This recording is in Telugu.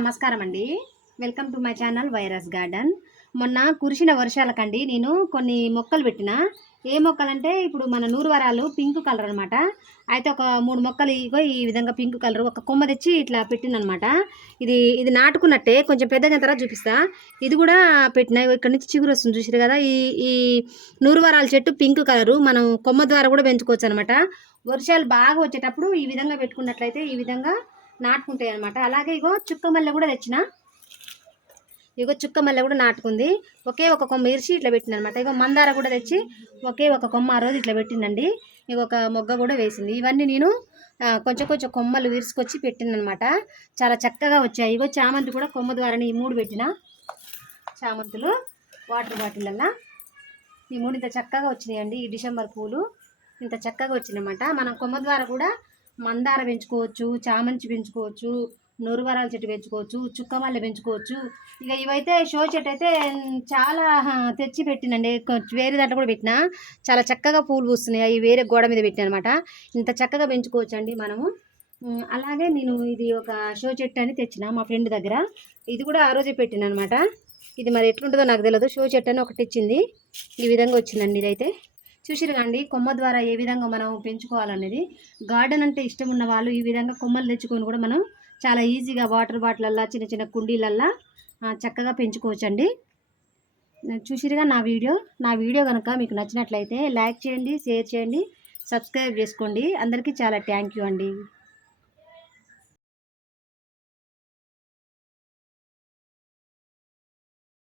నమస్కారం అండి. Welcome to my channel virus garden. మొన్న కురిసిన వర్షాలకండి నేను కొన్ని మొక్కలు పెట్టిన. ఏ మొక్కలంటే ఇప్పుడు మన నూరువరాలు పింక్ కలర్ అనమాట. అయితే ఒక 3 మొక్కలు ఇగో ఈ విధంగా పింక్ కలర్ ఒక కొమ్మ తెచ్చి ఇట్లా పెట్టిననమాట. ఇది ఇది నాటుకున్నట్టే కొంచెం పెద్దగా తర్వాత చూపిస్తా. ఇది కూడా పెట్టిన. ఇక్కడ నుంచి చిగురు వస్తుంది చూసారు కదా. ఈ ఈ నూరువరాల చెట్టు పింక్ కలరు మనం కొమ్మ ద్వారా కూడా పెంచుకోవచ్చు అనమాట. వర్షాలు బాగా వచ్చేటప్పుడు ఈ విధంగా పెట్టుకున్నట్లయితే ఈ విధంగా నాటుకుంటాయి అనమాట. అలాగే ఇగో చుక్క మల్లె కూడా తెచ్చిన. ఇగో చుక్క మల్లె కూడా నాటుకుంది. ఒకే ఒక కొమ్మ ఇరిచి ఇట్లా పెట్టింది అనమాట. ఇగో మందార కూడా తెచ్చి ఒకే ఒక కొమ్మ ఆ రోజు ఇట్లా పెట్టిందండి. ఇక ఒక మొగ్గ కూడా వేసింది. ఇవన్నీ నేను కొంచెం కొంచెం కొమ్మలు విరుచుకొచ్చి పెట్టినమాట. చాలా చక్కగా వచ్చాయి. ఇగో చామంతి కూడా కొమ్మ ద్వారా ఈ 3 పెట్టిన చామంతులు వాటర్ బాటిళ్ళల్లో ఈ 3 ఇంత చక్కగా వచ్చినాయండి. ఈ డిసెంబర్ పూలు ఇంత చక్కగా వచ్చినాయన్నమాట. మనం కొమ్మ ద్వారా కూడా మందార పెంచుకోవచ్చు, చామంతి పెంచుకోవచ్చు, నూరువరాల చెట్టు పెంచుకోవచ్చు, చుక్కమల్లె పెంచుకోవచ్చు. ఇక ఇవైతే షో చెట్టు అయితే చాలా తెచ్చి పెట్టినండి. వేరే దాంట్లో కూడా పెట్టినా చాలా చక్కగా పూలు పూస్తున్నాయి. అవి వేరే గోడ మీద పెట్టిన అనమాట. ఇంత చక్కగా పెంచుకోవచ్చు అండి మనము. అలాగే నేను ఇది ఒక షో చెట్టు అని తెచ్చిన మా ఫ్రెండ్ దగ్గర. ఇది కూడా ఆ రోజే పెట్టిన అనమాట. ఇది మరి ఎట్లుంటుందో నాకు తెలియదు. షో చెట్టు అని ఒకటి ఇచ్చింది. ఈ విధంగా వచ్చిందండి. ఇదైతే చూసిరు కండి కొమ్మ ద్వారా ఏ విధంగా మనం పెంచుకోవాలనేది. గార్డెన్ అంటే ఇష్టం ఉన్న వాళ్ళు ఈ విధంగా కొమ్మలు తెచ్చుకొని కూడా మనం చాలా ఈజీగా వాటర్ బాటిలల్లా చిన్న చిన్న కుండీలల్లా చక్కగా పెంచుకోవచ్చండి. చూసిరుగా నా వీడియో కనుక మీకు నచ్చినట్లయితే లైక్ చేయండి, షేర్ చేయండి, సబ్స్క్రైబ్ చేసుకోండి. అందరికీ చాలా థ్యాంక్ యూ అండి.